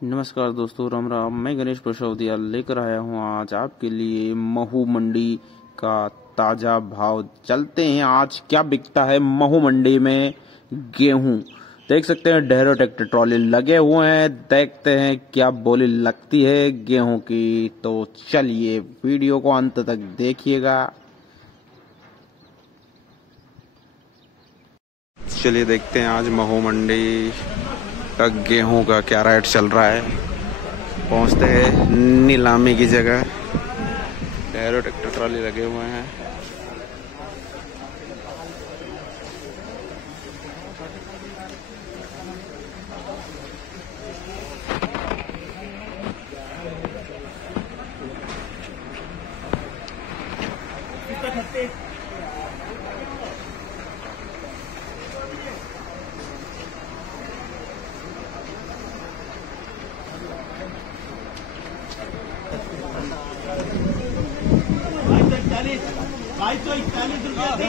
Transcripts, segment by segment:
नमस्कार दोस्तों, राम राम। मैं गणेश प्रसाद लेकर आया हूँ आज आपके लिए महू मंडी का ताजा भाव। चलते हैं आज क्या बिकता है महू मंडी में। गेहूं देख सकते हैं, ढेरों ट्रैक्टर ट्रॉली लगे हुए हैं। देखते हैं क्या बोली लगती है गेहूं की। तो चलिए वीडियो को अंत तक देखिएगा। चलिए देखते हैं आज महू मंडी का गेहूं का क्या रेट चल रहा है। पहुंचते हैं नीलामी की जगह। ढेरों ट्रैक्टर ट्रॉली लगे हुए हैं। भाई तो 41 रुपया थी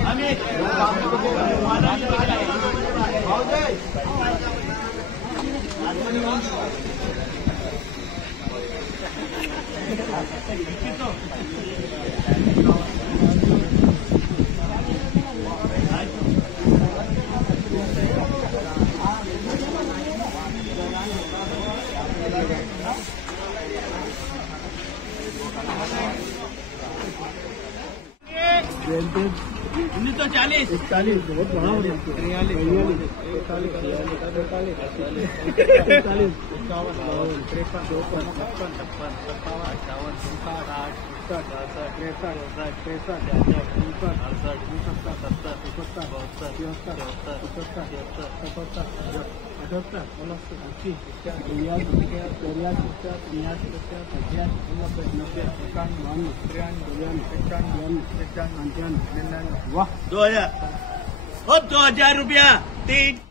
हमें उन्नीस सौ 40 41 बहुत बड़ा हो गया। 43 2000 रुपया 3